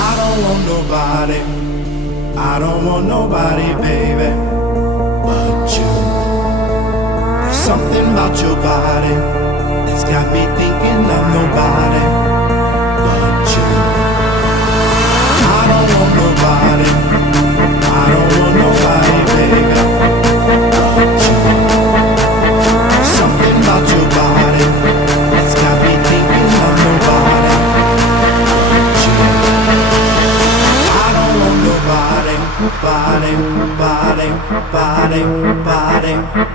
I don't want no I don't want nobody, baby, but you. There's something about your body that's got me thinking of nobody but you. I don't want nobody, I don't want nobody, baby, but you. There's something about your body that's got me thinking of nobody but you. I don't want nobody, body, body, body,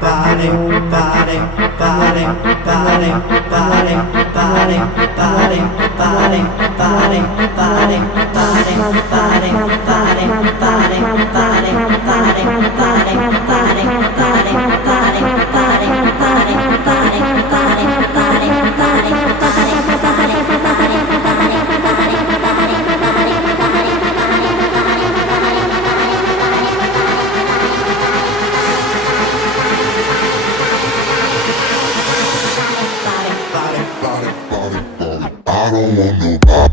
body, body, body, body, body, body, body, body, body, body, body, I don't want nobody.